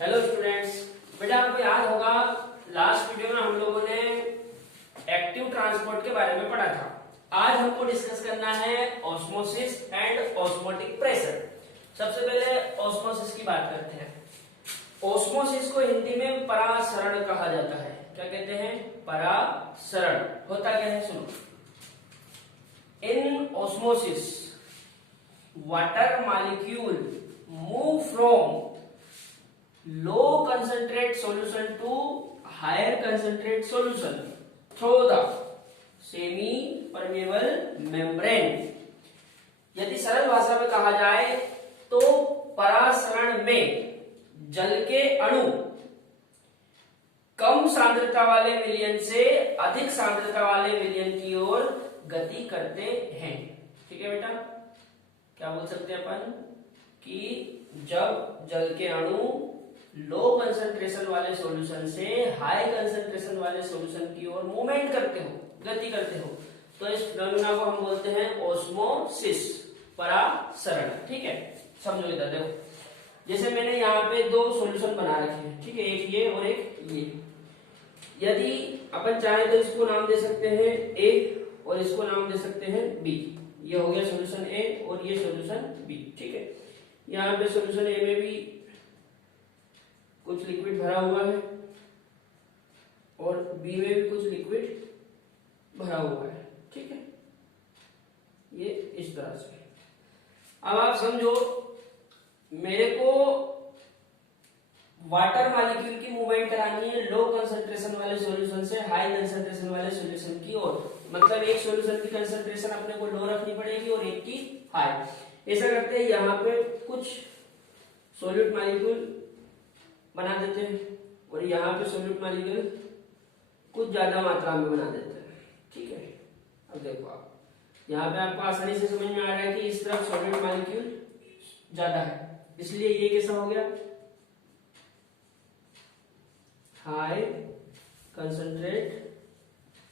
Hello students, बेटा आपको याद होगा लास्ट वीडियो में हम लोगों ने एक्टिव ट्रांसपोर्ट के बारे में पढ़ा था। आज हमको डिस्कस करना है ऑस्मोसिस एंड ऑस्मोटिक प्रेशर। सबसे पहले ऑस्मोसिस की बात करते हैं। ऑस्मोसिस को हिंदी में परासरण कहा जाता है। क्या कहते हैं? परासरण। होता क्या है सुनो। In osmosis water molecule move from low concentrate solution to higher concentrate solution through the semi permeable membrane। यदि सरल भाषा में कहा जाए तो परासरण में जल के अणु कम सांद्रता वाले विलयन से अधिक सांद्रता वाले विलयन की ओर गति करते हैं। ठीक है बेटा, क्या बोल सकते हैं अपन कि जब जल के अणु लो कंसंट्रेशन वाले सॉल्यूशन से हाई कंसंट्रेशन वाले सॉल्यूशन की ओर मूवमेंट करते हो, गति करते हो, तो इस फिनोमेना को हम बोलते हैं ऑस्मोसिस, परासरण। ठीक है, समझो इधर देखो। जैसे मैंने यहाँ पे दो सॉल्यूशन बना रखे हैं, ठीक है, एक ये और एक ये। यदि अपन चाहे तो इसको नाम दे सकते हैं ए और इसको नाम दे सकते हैं बी। ये हो गया सॉल्यूशन ए और ये सॉल्यूशन बी। ठीक है, यहाँ पे सॉल्यूशन ए में भी कुछ लिक्विड भरा हुआ है और बी में भी कुछ लिक्विड भरा हुआ है। ठीक है, ये इस तरह से। अब आप समझो, मेरे को वाटर मॉलिक्यूल की मूवमेंट करानी है लो कंसंट्रेशन वाले सॉल्यूशन से हाई कंसंट्रेशन वाले सॉल्यूशन की ओर। मतलब एक सॉल्यूशन की कंसंट्रेशन अपने को लो रखनी पड़ेगी और एक की हाई। ऐसा करते हैं, यहाँ पे कुछ सॉल्यूट मॉलिक्यूल बना देते हैं और यहाँ पे सॉल्यूट मॉलिक्यूल कुछ ज्यादा मात्रा में बना देते हैं। ठीक है, अब देखो आप यहाँ पे आपको आसानी से समझ में आ रहा है कि इस तरफ सॉल्यूट मॉलिक्यूल ज्यादा है, इसलिए ये कैसा हो गया? High concentrate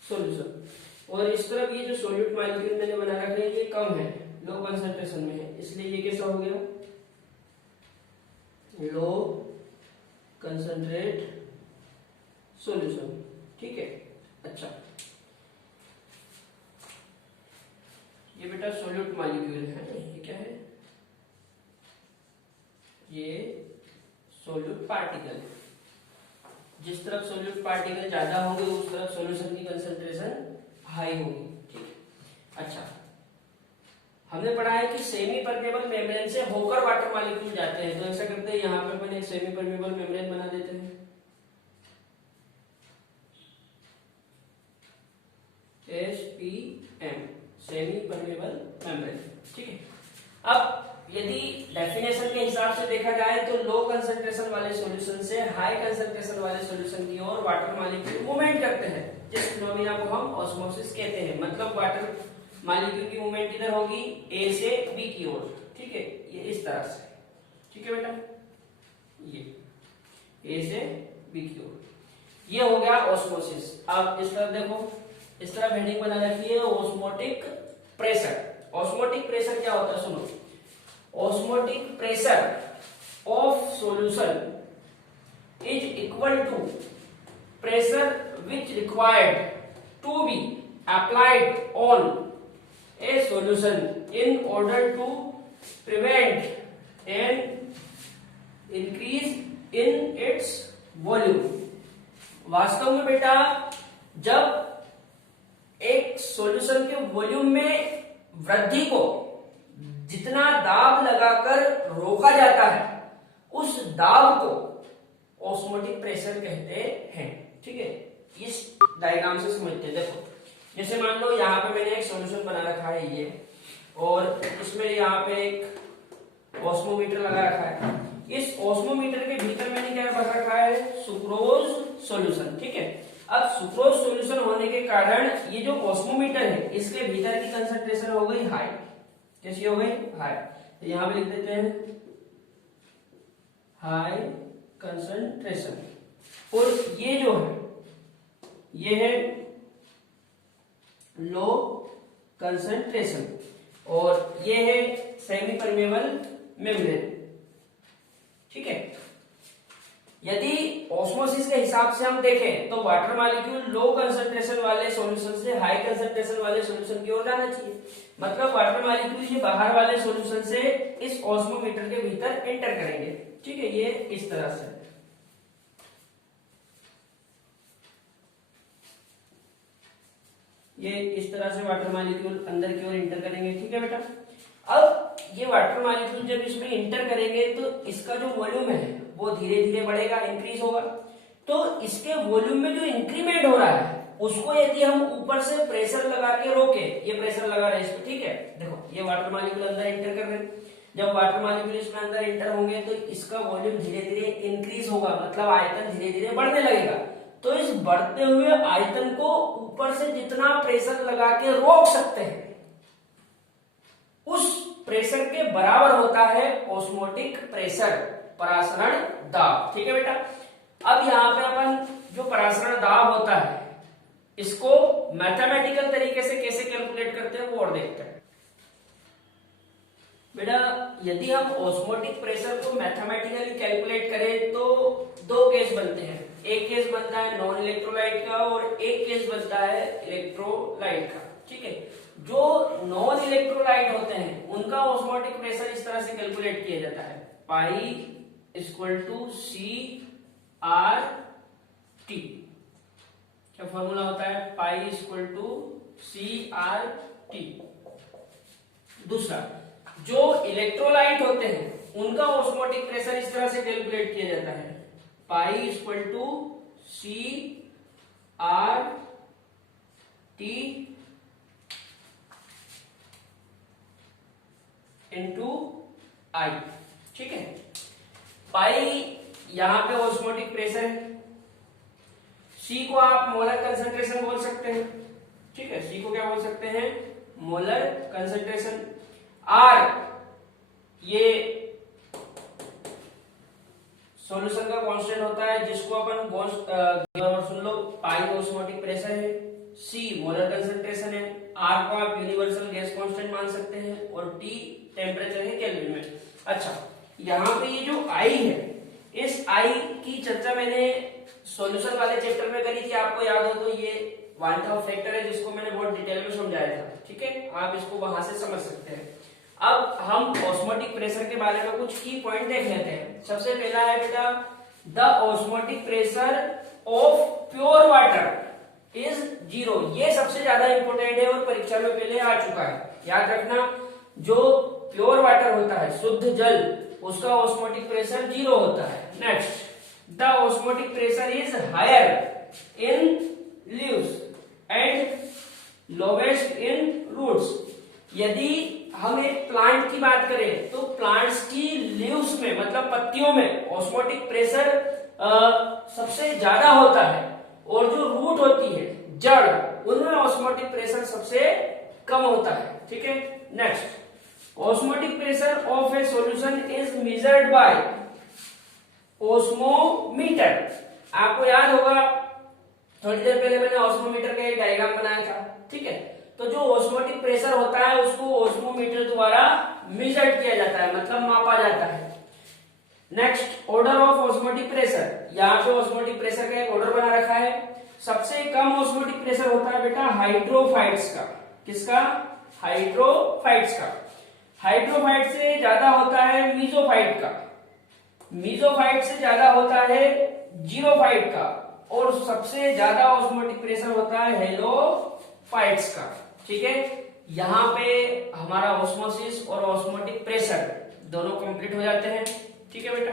solution. और इस तरफ ये जो सॉल्यूट मॉलिक्यूल मैंने बना रखा है ये कम है, लो कंसंट्रेशन में है, इसलिए ये कैसा हो गया? लो कंसंट्रेट सॉल्यूशन। ठीक है, अच्छा, ये बेटा सॉल्यूट मॉलिक्यूल है। ये क्या है? ये सॉल्यूट पार्टिकल। जिस तरफ सॉल्यूट पार्टिकल ज्यादा होंगे उस तरफ सॉल्यूशन की कंसंट्रेशन हाई होगी। ठीक, अच्छा, हमने पढ़ा है कि सेमी परमेबल मेम्ब्रेन से होकर वाटर मॉलिक्यूल जाते हैं। तो ऐसा करते हैं, यहाँ पे अपन एक सेमी परमेबल मेम्ब्रेन बना देते हैं। SPM, semi permeable membrane. ठीक है, अब यदि डेफिनेशन के हिसाब से देखा जाए तो लो कंसंट्रेशन वाले सॉल्यूशन से हाई कंसंट्रेशन वाले सॉल्यूशन की ओर वाटर मॉलिक्यूल मूवमेंट करते हैं, जिस फिनोमेना को हम ऑस्मोसिस कहते हैं। मतलब वाटर मॉलिक्यूल की मूवमेंट इधर होगी ए से बी की ओर। ठीक है, ये इस तरह से। ठीक है बेटा, ये ए से बी की ओर, ये हो गया ऑस्मोसिस। अब इस तरफ देखो, इस तरफ हेडिंग बना रखी है ऑस्मोटिक प्रेशर। ऑस्मोटिक प्रेशर क्या होता है सुनो। Osmotic pressure of solution is equal to pressure which required to be applied on a solution in order to prevent an increase in its volume। वास्तव में बेटा जब एक सॉल्यूशन के वॉल्यूम में वृद्धि को जितना दाब लगाकर रोका जाता है उस दाब को ऑस्मोटिक प्रेशर कहते हैं। ठीक है, इस डायग्राम से समझते हैं। देखो, जैसे मान लो यहाँ पे मैंने एक सॉल्यूशन बना रखा है ये, और इसमें यहाँ पे एक ऑस्मोमीटर लगा रखा है। इस ऑस्मोमीटर के भीतर मैंने क्या भर रखा है? Sucrose solution. ठीक है, अब सुक्रोज सॉल्यूशन होने के कारण ये जो ऑस्मोमीटर है इसके भीतर की कंसंट्रेशन हो गई हाई। कैसी हो गई? हाई। तो यहाँ पे लिख देते हैं हाई कंसंट्रेशन। और ये जो है ये है लो कंसंट्रेशन और ये है सेमी परमेबल मेम्ब्रेन। ठीक है, यदि ऑस्मोसिस के हिसाब से हम देखें तो वाटर मॉलिक्यूल लो कंसंट्रेशन वाले सॉल्यूशन से हाई कंसंट्रेशन वाले सॉल्यूशन की ओर जाना चाहिए। मतलब वाटर मॉलिक्यूल ये बाहर वाले सॉल्यूशन से इस ऑस्मोमीटर के भीतर एंटर करेंगे। ठीक है, ये इस तरह से, ये इस तरह से वाटर मॉलिक्यूल अंदर की ओर इंटर करेंगे। ठीक है बेटा, अब ये वाटर मॉलिक्यूल जब इसमें इंटर करेंगे तो इसका जो वॉल्यूम है वो धीरे धीरे बढ़ेगा, इंक्रीज होगा। तो इसके वॉल्यूम में जो इंक्रीमेंट हो रहा है उसको यदि हम ऊपर से प्रेशर लगा के रोके, ये प्रेशर लगा रहे हैं इसको, ठीक है, देखो ये वाटर मॉलिक्यूल अंदर इंटर कर रहे हैं। जब वाटर मॉलिक्यूल इसमें अंदर इंटर होंगे तो इसका वॉल्यूम धीरे धीरे इंक्रीज होगा, मतलब आयतन धीरे धीरे बढ़ने लगेगा। तो इस बढ़ते हुए आयतन को ऊपर से जितना प्रेशर लगा के रोक सकते हैं उस प्रेशर के बराबर होता है ऑस्मोटिक प्रेशर, परासरण दाब। ठीक है बेटा, अब यहां पे अपन जो परासरण दाब होता है इसको मैथमेटिकल तरीके से कैसे कैलकुलेट करते हैं वो और देखते हैं। बेटा यदि हम ऑस्मोटिक प्रेशर को मैथमेटिकली कैलकुलेट करें तो दो केस बनते हैं। एक केस बनता है नॉन इलेक्ट्रोलाइट का और एक केस बनता है इलेक्ट्रोलाइट का। ठीक है, जो नॉन इलेक्ट्रोलाइट होते हैं उनका ऑस्मोटिक प्रेशर इस तरह से कैलकुलेट किया जाता है, pi equal to C R T. क्या फॉर्मूला होता है, pi equal to C R T. दूसरा, जो इलेक्ट्रोलाइट होते हैं उनका ऑस्मोटिक प्रेशर इस तरह से कैलकुलेट किया जाता है, pi equal to C R T into I. ठीक है, पाई यहां पे ऑस्मोटिक प्रेशर है, सी को आप मोलर कंसंट्रेशन बोल सकते हैं। ठीक है, सी को क्या बोल सकते हैं, मोलर कंसंट्रेशन। आर ये सॉल्यूशन का कांस्टेंट होता है जिसको अपन सुन लो, पाई ऑस्मोटिक प्रेशर है, सी मोलर कंसंट्रेशन है, आर को आप यूनिवर्सल गैस कांस्टेंट मान सकते हैं और टी टेम्परेचर है केल्विन में। अच्छा, यहाँ पे ये जो आई है, इस आई की चर्चा मैंने सॉल्यूशन वाले चैप्टर में करी थी, आपको याद हो तो ये वन ऑफ फैक्टर है जिसको मैंने बहुत डिटेल में समझाया था। ठीक है, आप इसको वहां से समझ सकते हैं। अब हम ऑस्मोटिक प्रेशर के बारे में कुछ की पॉइंट देख लेते हैं। सबसे पहला है बेटा, the osmotic pressure of pure water is 0। ये सबसे ज्यादा इंपॉर्टेंट है और परीक्षा में पहले आ चुका है, याद रखना। जो प्योर वाटर होता है, शुद्ध जल, उसका ऑस्मोटिक प्रेशर 0 होता है। Next, the osmotic pressure is higher in leaves and lowest in roots. यदि हम एक प्लांट की बात करें तो प्लांट्स की लीव्स में, मतलब पत्तियों में ऑस्मोटिक प्रेशर सबसे ज्यादा होता है और जो रूट होती है, जड़, उनमें ऑस्मोटिक प्रेशर सबसे कम होता है। ठीक है, next, osmotic pressure of A solution is measured by osmometer. आपको याद होगा थोड़ी देर पहले मैंने ऑस्मोमीटर का एक डायग्राम बनाया था। ठीक है, तो जो ऑस्मोटिक प्रेशर होता है उसको ऑस्मोमीटर द्वारा मेजर किया जाता है, मतलब मापा जाता है। Next, order of osmotic pressure. यहाँ पे ऑस्मोटिक प्रेशर का एक ऑर्डर बना रखा है। सबसे कम ऑस्मोटिक प्रेशर होता है बेटा हाइड्रोफाइट्स का। किसका, हाइड्रोफाइट्स का। हाइड्रोफाइट से ज्यादा होता है मीजोफाइट का, मीजोफाइट से ज्यादा होता है जीरोफाइट का, और सबसे ज्यादा ऑस्मोटिक प्रेशर होता है हेलोफाइट्स का। ठीक है, यहाँ पे हमारा ऑस्मोसिस और ऑस्मोटिक प्रेशर दोनों कंप्लीट हो जाते हैं। ठीक है बेटा।